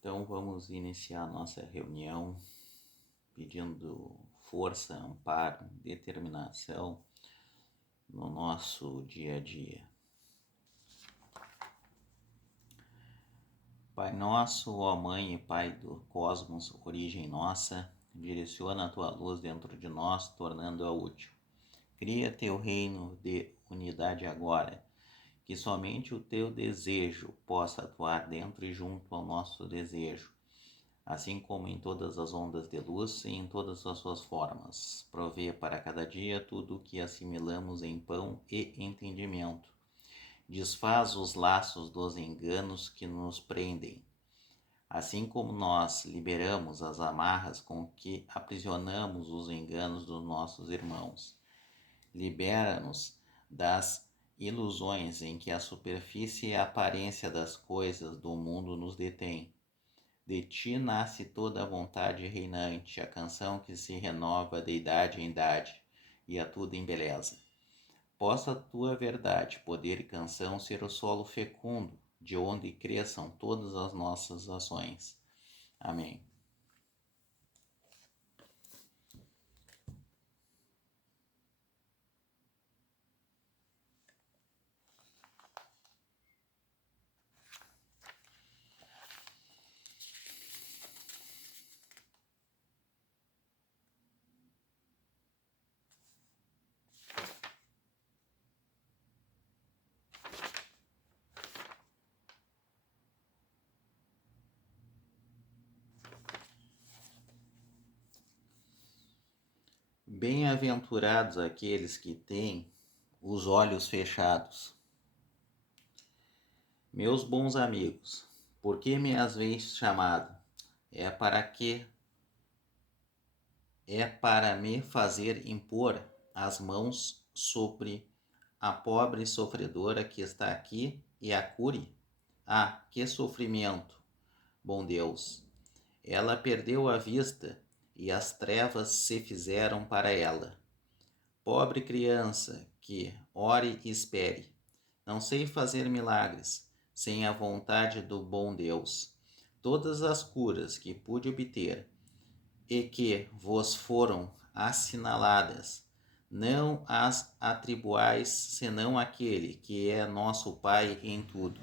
Então vamos iniciar nossa reunião pedindo força, amparo, determinação no nosso dia a dia. Pai nosso, ó Mãe e Pai do cosmos, origem nossa, direciona a tua luz dentro de nós, tornando-a útil. Cria teu reino de unidade agora, que somente o teu desejo possa atuar dentro e junto ao nosso desejo, assim como em todas as ondas de luz e em todas as suas formas. Provê para cada dia tudo o que assimilamos em pão e entendimento. Desfaz os laços dos enganos que nos prendem, assim como nós liberamos as amarras com que aprisionamos os enganos dos nossos irmãos. Libera-nos das ilusões em que a superfície e a aparência das coisas do mundo nos detém. De ti nasce toda a vontade reinante, a canção que se renova de idade em idade, e a tudo embeleza. Possa a tua verdade, poder e canção ser o solo fecundo, de onde cresçam todas as nossas ações. Amém. Bem-aventurados aqueles que têm os olhos fechados. Meus bons amigos, por que me haveis chamado? É para me fazer impor as mãos sobre a pobre sofredora que está aqui e a cure? Ah, que sofrimento, bom Deus! Ela perdeu a vista e as trevas se fizeram para ela. Pobre criança, que ore e espere. Não sei fazer milagres sem a vontade do bom Deus. Todas as curas que pude obter e que vos foram assinaladas, não as atribuais senão àquele que é nosso Pai em tudo.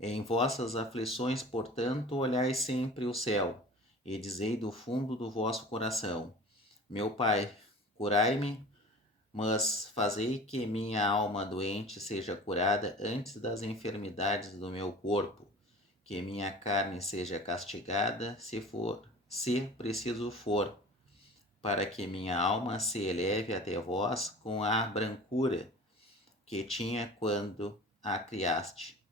Em vossas aflições, portanto, olhai sempre o céu, e dizei do fundo do vosso coração: meu Pai, curai-me, mas fazei que minha alma doente seja curada antes das enfermidades do meu corpo, que minha carne seja castigada, se preciso for, para que minha alma se eleve até vós com a brancura que tinha quando a criaste.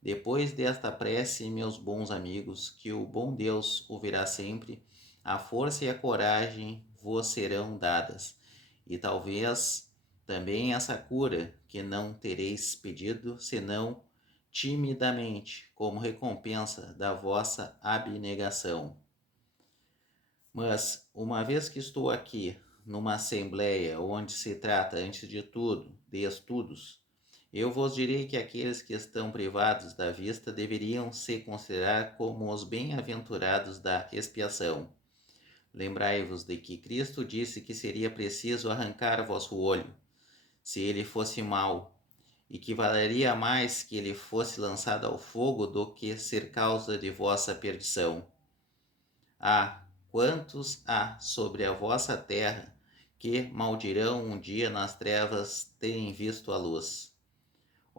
Depois desta prece, meus bons amigos, que o bom Deus ouvirá sempre, a força e a coragem vos serão dadas, e talvez também essa cura que não tereis pedido, senão timidamente, como recompensa da vossa abnegação. Mas, uma vez que estou aqui, numa assembleia onde se trata, antes de tudo, de estudos, eu vos direi que aqueles que estão privados da vista deveriam se considerar como os bem-aventurados da expiação. Lembrai-vos de que Cristo disse que seria preciso arrancar vosso olho, se ele fosse mau, e que valeria mais que ele fosse lançado ao fogo do que ser causa de vossa perdição. Ah, quantos há sobre a vossa terra que maldirão um dia nas trevas terem visto a luz?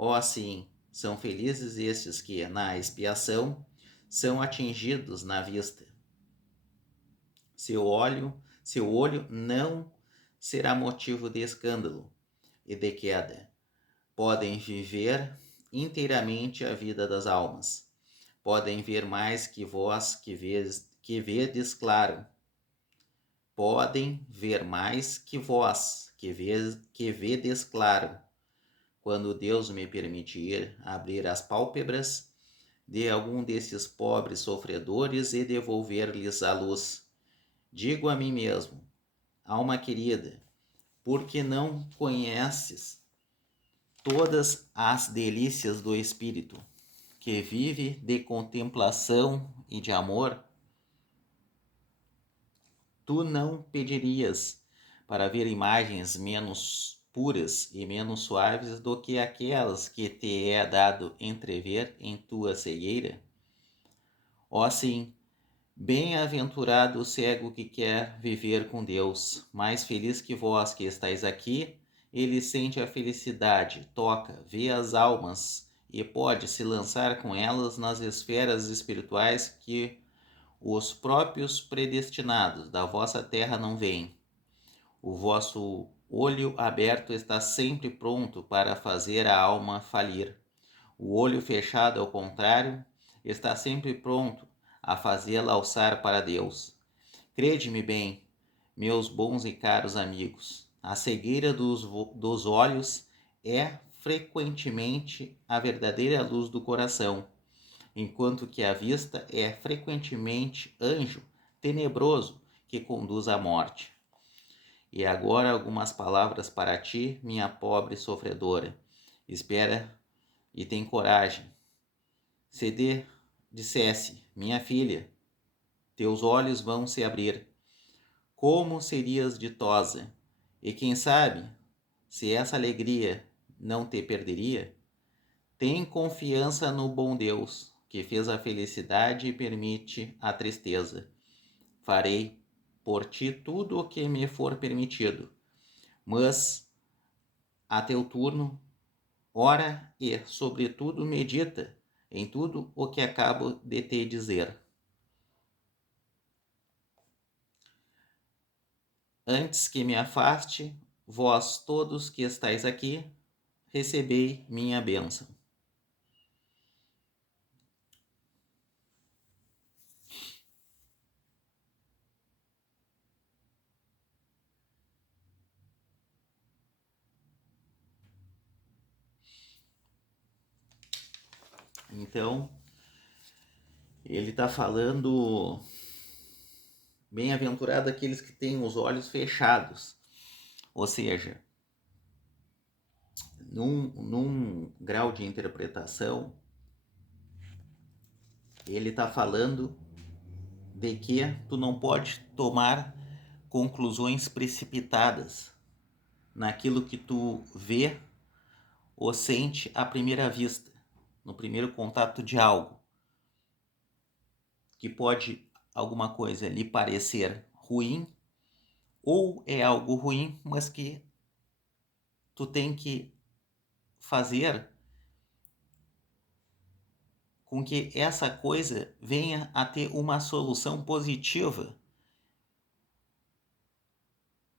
Oh, sim, são felizes estes que, na expiação, são atingidos na vista. Seu olho não será motivo de escândalo e de queda. Podem viver inteiramente a vida das almas. Podem ver mais que vós que vedes claro. Podem ver mais que vós que vedes claro. Quando Deus me permitir abrir as pálpebras de algum desses pobres sofredores e devolver-lhes a luz, digo a mim mesmo: alma querida, porque não conheces todas as delícias do Espírito? que vive de contemplação e de amor, tu não pedirias para ver imagens menos puras e menos suaves do que aquelas que te é dado entrever em tua cegueira? Ó sim, bem-aventurado o cego que quer viver com Deus, mais feliz que vós que estáis aqui. Ele sente a felicidade, toca, vê as almas e pode se lançar com elas nas esferas espirituais que os próprios predestinados da vossa terra não veem. O vosso olho aberto está sempre pronto para fazer a alma falir. O olho fechado, ao contrário, está sempre pronto a fazê-la alçar para Deus. Crede-me bem, meus bons e caros amigos, a cegueira dos olhos é frequentemente a verdadeira luz do coração, enquanto que a vista é frequentemente anjo tenebroso que conduz à morte. E agora algumas palavras para ti, minha pobre sofredora. Espera e tem coragem. CD dissesse, minha filha, teus olhos vão se abrir. Como serias ditosa? E quem sabe, se essa alegria não te perderia? Tem confiança no bom Deus, que fez a felicidade e permite a tristeza. Farei por ti tudo o que me for permitido, mas a teu turno, ora e, sobretudo, medita em tudo o que acabo de te dizer. Antes que me afaste, vós todos que estáis aqui, recebei minha bênção. Então, ele está falando, bem-aventurado aqueles que têm os olhos fechados. Ou seja, num grau de interpretação, ele está falando de que tu não pode tomar conclusões precipitadas naquilo que tu vê ou sente à primeira vista, no primeiro contato de algo, que pode alguma coisa lhe parecer ruim, ou é algo ruim, mas que tu tem que fazer com que essa coisa venha a ter uma solução positiva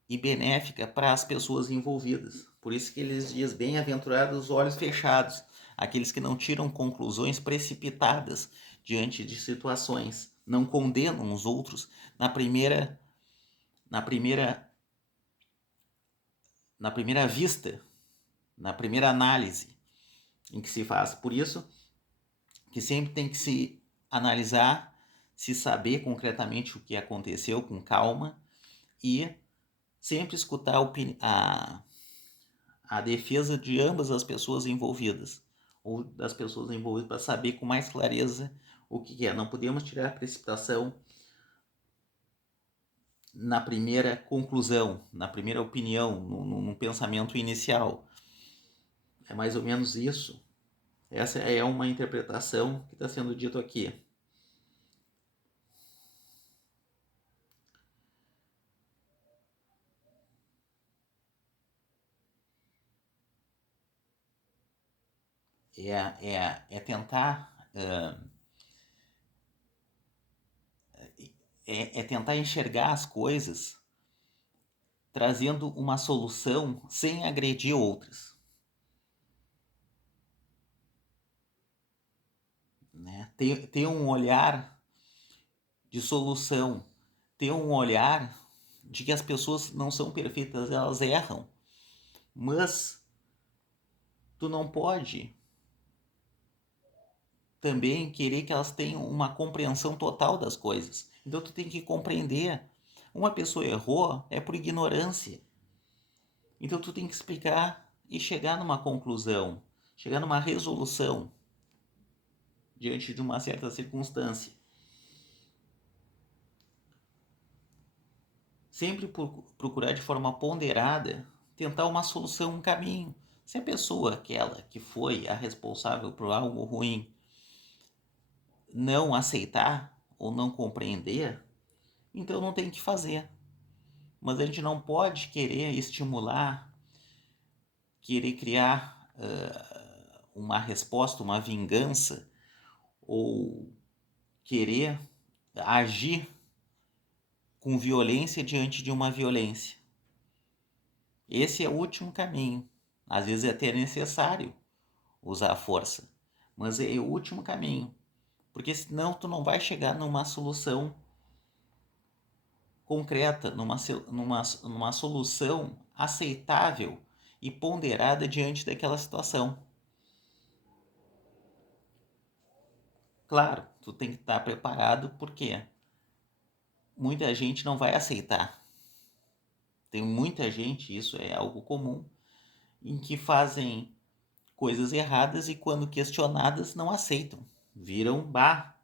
e benéfica para as pessoas envolvidas. Por isso que eles dizem, bem-aventurados os olhos fechados, aqueles que não tiram conclusões precipitadas diante de situações, não condenam os outros na primeira vista, na primeira análise em que se faz. Por isso que sempre tem que se analisar, se saber concretamente o que aconteceu com calma e sempre escutar a defesa de ambas as pessoas envolvidas, ou das pessoas envolvidas, para saber com mais clareza o que é. Não podemos tirar precipitação na primeira conclusão, na primeira opinião, no pensamento inicial. É mais ou menos isso. Essa é uma interpretação que está sendo dito aqui. É tentar tentar enxergar as coisas trazendo uma solução sem agredir outras, né? Ter um olhar de solução, ter um olhar de que as pessoas não são perfeitas, elas erram, mas tu não pode também querer que elas tenham uma compreensão total das coisas. Então tu tem que compreender. Uma pessoa errou é por ignorância. Então tu tem que explicar e chegar numa conclusão, chegar numa resolução. diante de uma certa circunstância. Sempre procurar de forma ponderada, tentar uma solução, um caminho. Se a pessoa, aquela que foi a responsável por algo ruim, não aceitar ou não compreender, então não tem o que fazer. Mas a gente não pode querer estimular, querer criar uma resposta, uma vingança, ou querer agir com violência diante de uma violência. Esse é o último caminho. Às vezes é até necessário usar a força, mas é o último caminho, porque senão tu não vai chegar numa solução concreta, numa solução aceitável e ponderada diante daquela situação. Claro, tu tem que estar preparado, porque muita gente não vai aceitar. Tem muita gente, isso é algo comum, em que fazem coisas erradas e quando questionadas não aceitam. Viram,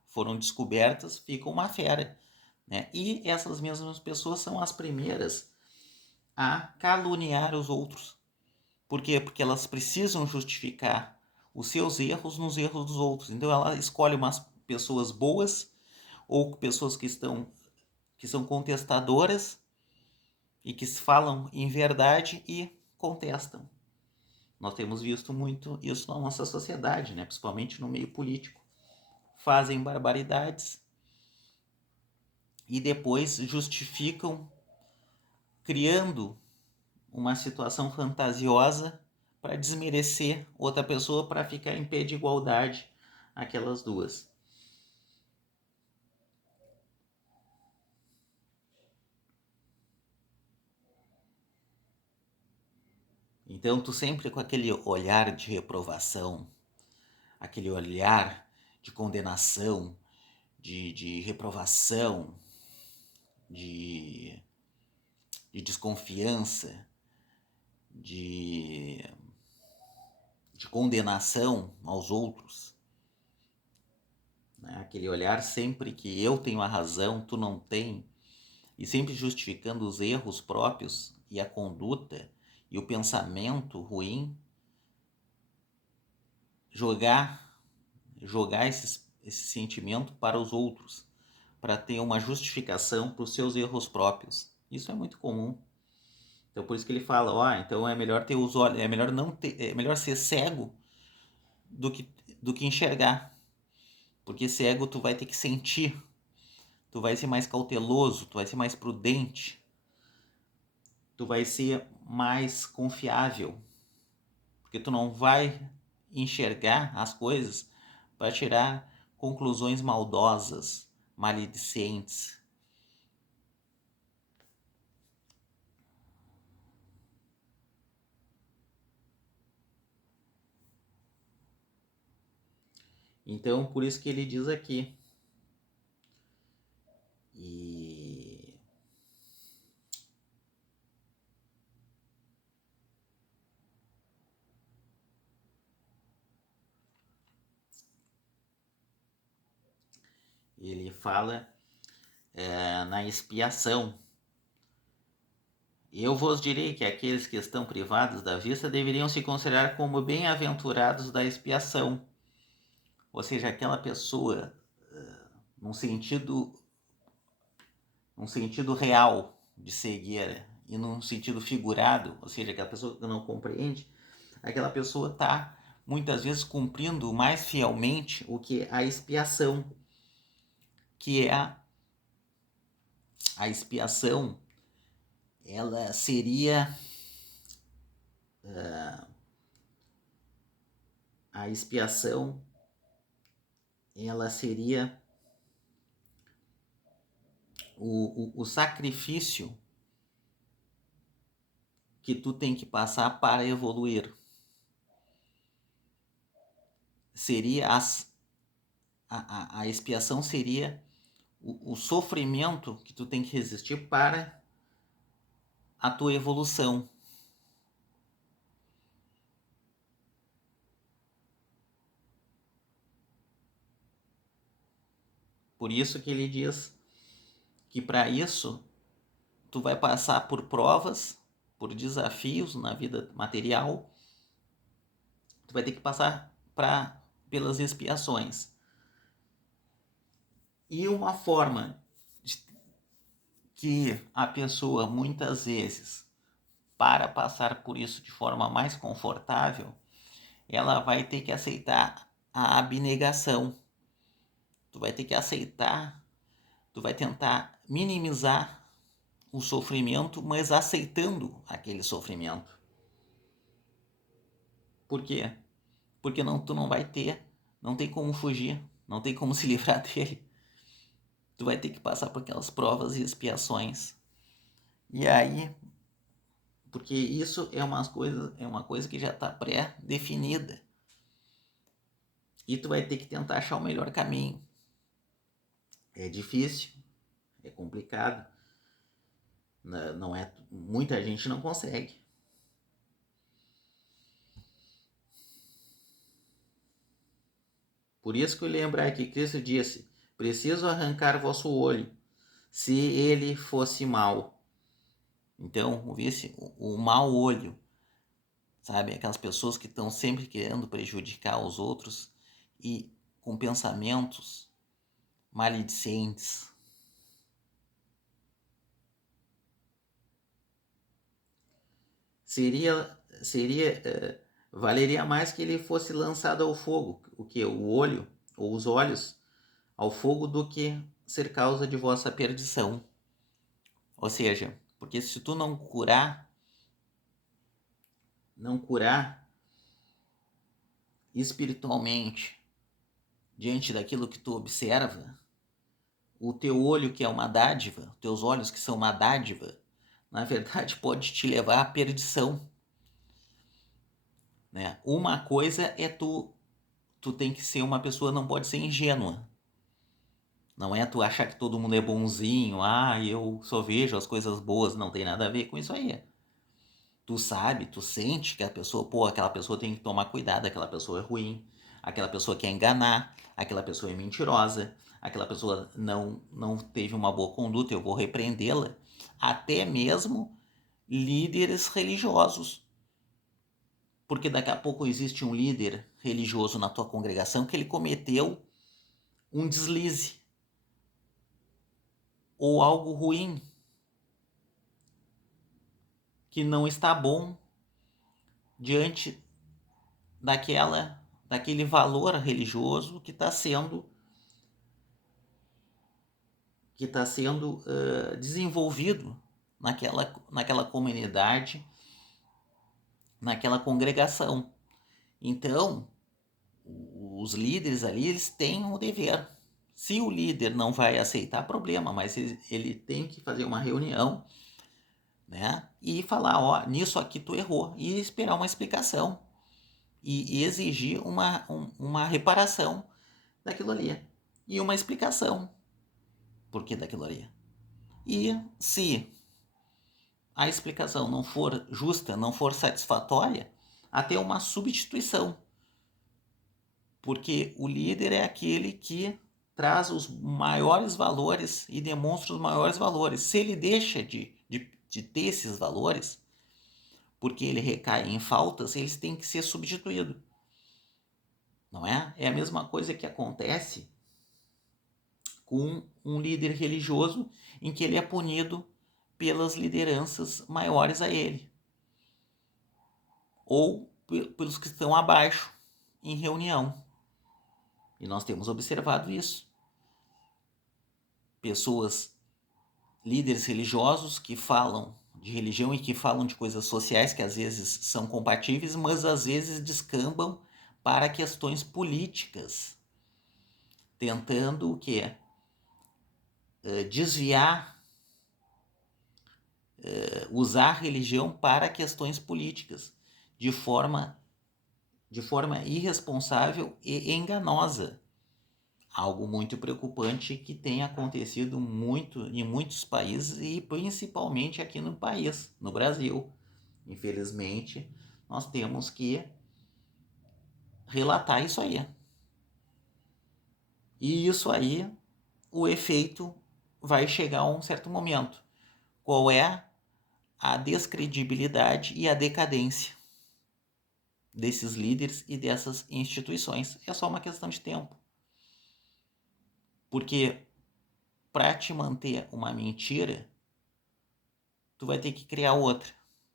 foram descobertas, ficam uma fera. Né? E essas mesmas pessoas são as primeiras a caluniar os outros. Por quê? Porque elas precisam justificar os seus erros nos erros dos outros. Então ela escolhe umas pessoas boas ou pessoas que são contestadoras e que falam em verdade e contestam. Nós temos visto muito isso na nossa sociedade, né? Principalmente no meio político. Fazem barbaridades e depois justificam criando uma situação fantasiosa para desmerecer outra pessoa, para ficar em pé de igualdade aquelas duas. Então tu sempre com aquele olhar de reprovação, aquele olhar de condenação, de reprovação, de desconfiança, de condenação aos outros, né? Aquele olhar sempre que eu tenho a razão, tu não tem, e sempre justificando os erros próprios e a conduta e o pensamento ruim, jogar esse sentimento para os outros, para ter uma justificação para os seus erros próprios. Isso é muito comum. Então por isso que ele fala, então é melhor ter os olhos, é melhor ser cego do que enxergar. Porque cego tu vai ter que sentir, tu vai ser mais cauteloso, tu vai ser mais prudente, tu vai ser mais confiável, porque tu não vai enxergar as coisas para tirar conclusões maldosas, maledicentes. Então, por isso que ele diz aqui. E ele fala na expiação. Eu vos direi que aqueles que estão privados da vista deveriam se considerar como bem-aventurados da expiação. Ou seja, aquela pessoa, num sentido real de cegueira e num sentido figurado, ou seja, aquela pessoa que não compreende, aquela pessoa está muitas vezes cumprindo mais fielmente o que a expiação, que é a expiação, ela seria a expiação, ela seria o sacrifício que tu tem que passar para evoluir. Seria a expiação seria o sofrimento que tu tem que resistir para a tua evolução. Por isso que ele diz que para isso tu vai passar por provas, por desafios na vida material, tu vai ter que passar pelas expiações. E uma forma que a pessoa muitas vezes, para passar por isso de forma mais confortável, ela vai ter que aceitar a abnegação. Tu vai ter que aceitar, tu vai tentar minimizar o sofrimento, mas aceitando aquele sofrimento. Por quê? Porque tu não vai ter, não tem como fugir, não tem como se livrar dele. Tu vai ter que passar por aquelas provas e expiações. E aí, porque isso é uma coisa que já está pré-definida. E tu vai ter que tentar achar o melhor caminho. É difícil, é complicado. Não é, muita gente não consegue. Por isso que eu lembrar que Cristo disse: preciso arrancar vosso olho, se ele fosse mau. Então, o mau olho, sabe? Aquelas pessoas que estão sempre querendo prejudicar os outros e com pensamentos maledicentes. Valeria mais que ele fosse lançado ao fogo, o que? O olho ou os olhos ao fogo, do que ser causa de vossa perdição. Ou seja, porque se tu não curar espiritualmente diante daquilo que tu observa, o teu olho, que é uma dádiva, teus olhos, que são uma dádiva, na verdade pode te levar à perdição, né? Uma coisa é tu tem que ser uma pessoa, não pode ser ingênua. Não é tu achar que todo mundo é bonzinho, eu só vejo as coisas boas, não tem nada a ver com isso aí. Tu sabe, tu sente que aquela pessoa tem que tomar cuidado, aquela pessoa é ruim, aquela pessoa quer enganar, aquela pessoa é mentirosa, aquela pessoa não teve uma boa conduta, eu vou repreendê-la. Até mesmo líderes religiosos. Porque daqui a pouco existe um líder religioso na tua congregação que ele cometeu um deslize ou algo ruim que não está bom diante daquele valor religioso que está sendo desenvolvido naquela comunidade, naquela congregação. Então, os líderes ali, eles têm um dever. Se o líder não vai aceitar, problema, mas ele tem que fazer uma reunião, né, e falar, nisso aqui tu errou, e esperar uma explicação, e exigir uma reparação daquilo ali, e uma explicação por que daquilo ali. E se a explicação não for justa, não for satisfatória, até uma substituição, porque o líder é aquele que traz os maiores valores e demonstra os maiores valores. Se ele deixa de ter esses valores, porque ele recai em faltas, eles têm que ser substituídos. Não é? É a mesma coisa que acontece com um líder religioso, em que ele é punido pelas lideranças maiores a ele, ou pelos que estão abaixo em reunião. E nós temos observado isso. Pessoas, líderes religiosos que falam de religião e que falam de coisas sociais que às vezes são compatíveis, mas às vezes descambam para questões políticas, tentando o quê? Desviar, usar a religião para questões políticas, de forma irresponsável e enganosa. Algo muito preocupante que tem acontecido muito em muitos países e principalmente aqui no país, no Brasil. Infelizmente, nós temos que relatar isso aí. E isso aí, o efeito vai chegar a um certo momento. Qual é a descredibilidade e a decadência desses líderes e dessas instituições? É só uma questão de tempo. Porque para te manter uma mentira, tu vai ter que criar outra.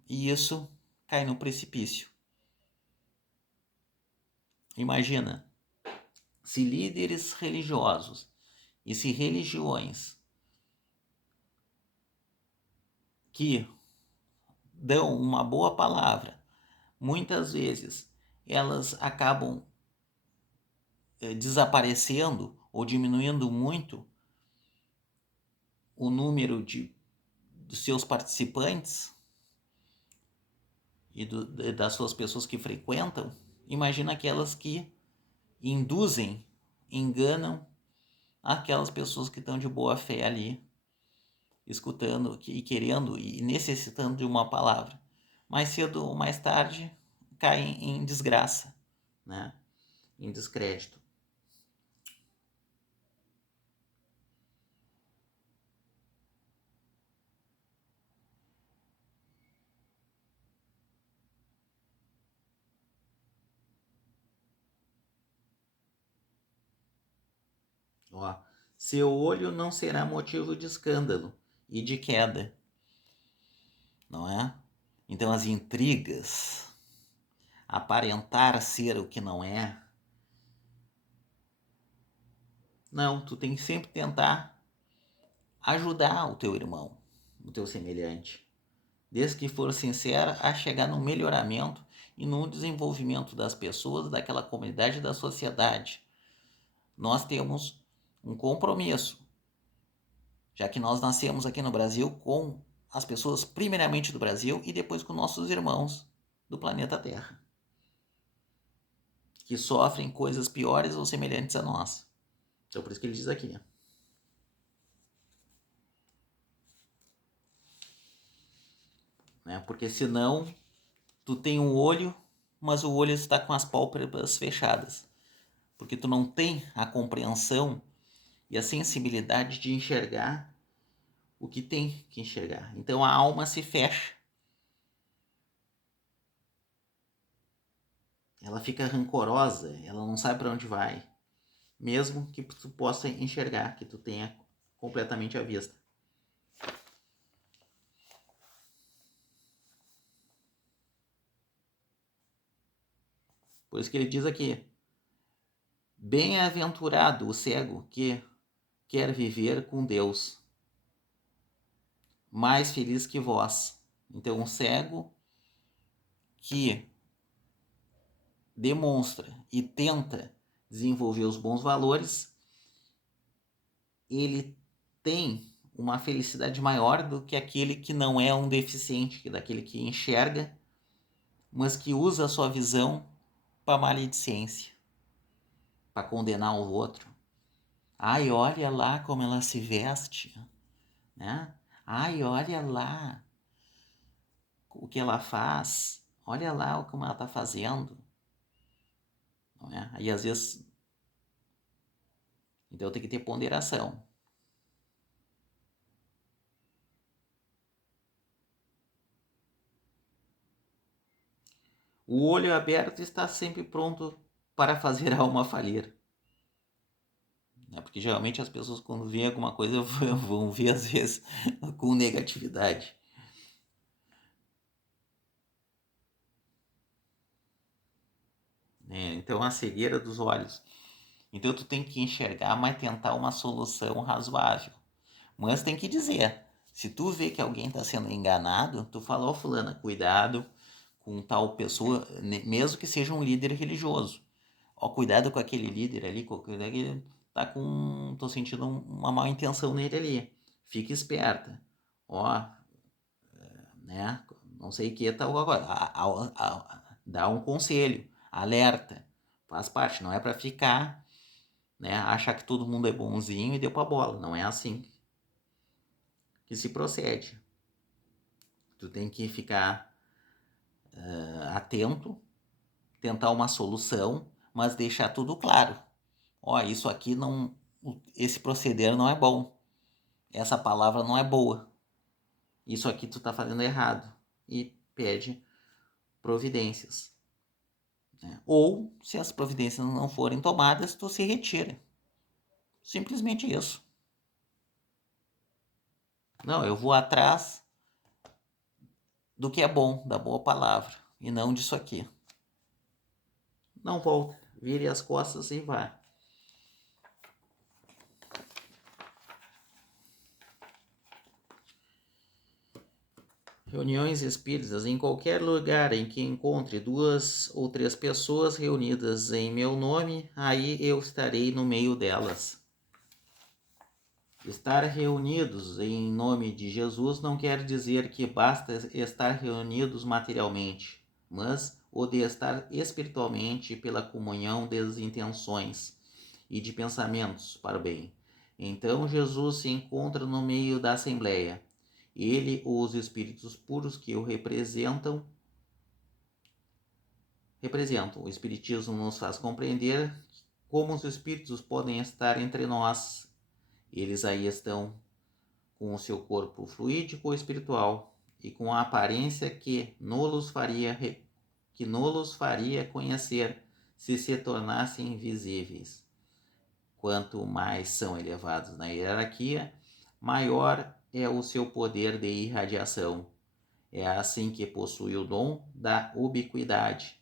E isso cai no precipício. Imagina, se líderes religiosos e se religiões que dão uma boa palavra, muitas vezes elas acabam desaparecendo ou diminuindo muito o número dos seus participantes e das suas pessoas que frequentam. Imagina aquelas que induzem, enganam aquelas pessoas que estão de boa fé ali, escutando e querendo e necessitando de uma palavra. Mais cedo ou mais tarde caem em desgraça, né? Em descrédito. Ó, seu olho não será motivo de escândalo e de queda, não é? Então as intrigas, aparentar ser o que não é, não, tu tem que sempre tentar ajudar o teu irmão, o teu semelhante, desde que for sincera, a chegar no melhoramento e no desenvolvimento das pessoas, daquela comunidade e da sociedade. Nós temos um compromisso, já que nós nascemos aqui no Brasil com as pessoas primeiramente do Brasil e depois com nossos irmãos do planeta Terra, que sofrem coisas piores ou semelhantes a nós. Então por isso que ele diz aqui. Né? Porque senão tu tem um olho, mas o olho está com as pálpebras fechadas. Porque tu não tem a compreensão e a sensibilidade de enxergar o que tem que enxergar. Então a alma se fecha. Ela fica rancorosa, ela não sabe para onde vai. Mesmo que tu possa enxergar, que tu tenha completamente à vista. Por isso que ele diz aqui: bem-aventurado o cego que quer viver com Deus, mais feliz que vós. Então, um cego que demonstra e tenta desenvolver os bons valores, ele tem uma felicidade maior do que aquele que não é um deficiente, daquele que enxerga, mas que usa a sua visão para maledicência, para condenar o outro. Ai, olha lá como ela se veste, né? Ai, olha lá o que ela faz, olha lá como ela está fazendo, não é? Aí às vezes, então tem que ter ponderação. O olho aberto está sempre pronto para fazer a alma falir. Porque geralmente as pessoas quando veem alguma coisa vão ver às vezes com negatividade. Então a cegueira dos olhos. Então tu tem que enxergar, mas tentar uma solução razoável. Mas tem que dizer, se tu vê que alguém está sendo enganado, tu fala, ó fulana, cuidado com tal pessoa, mesmo que seja um líder religioso. Ó, cuidado com aquele líder ali, que tá com, tô sentindo uma má intenção nele ali. Fica esperta. Ó, né? Não sei o que tal agora. Dá um conselho, alerta. Faz parte, não é para ficar, né? Achar que todo mundo é bonzinho e deu pra bola. Não é assim que se procede. Tu tem que ficar atento, tentar uma solução, mas deixar tudo claro. Ó, isso aqui não esse proceder não é bom, essa palavra não é boa, isso aqui tu está fazendo errado, e pede providências. Ou, se as providências não forem tomadas, tu se retira. Simplesmente isso. Não, eu vou atrás do que é bom, da boa palavra, e não disso aqui. Não volta, vire as costas e vá. Reuniões espíritas. Em qualquer lugar em que encontre 2 ou 3 pessoas reunidas em meu nome, aí eu estarei no meio delas. Estar reunidos em nome de Jesus não quer dizer que basta estar reunidos materialmente, mas o de estar espiritualmente pela comunhão das intenções e de pensamentos para o bem. Então Jesus se encontra no meio da assembleia. Ele ou os espíritos puros que o representam. O Espiritismo nos faz compreender como os espíritos podem estar entre nós. Eles aí estão com o seu corpo fluídico ou espiritual e com a aparência que nos faria conhecer se tornassem visíveis. Quanto mais são elevados na hierarquia, maior é o seu poder de irradiação. É assim que possui o dom da ubiquidade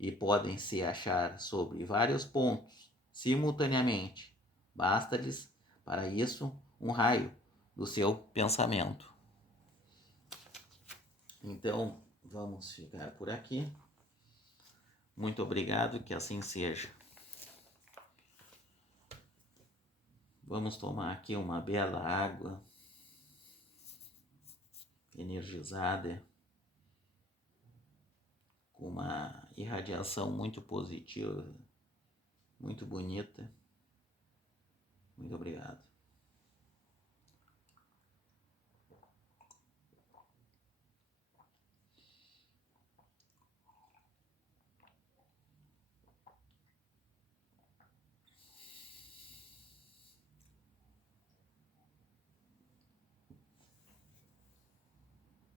e podem se achar sobre vários pontos simultaneamente. Basta-lhes, para isso, um raio do seu pensamento. Então, vamos ficar por aqui. Muito obrigado, que assim seja. Vamos tomar aqui uma bela água energizada, com uma irradiação muito positiva, muito bonita. Muito obrigado.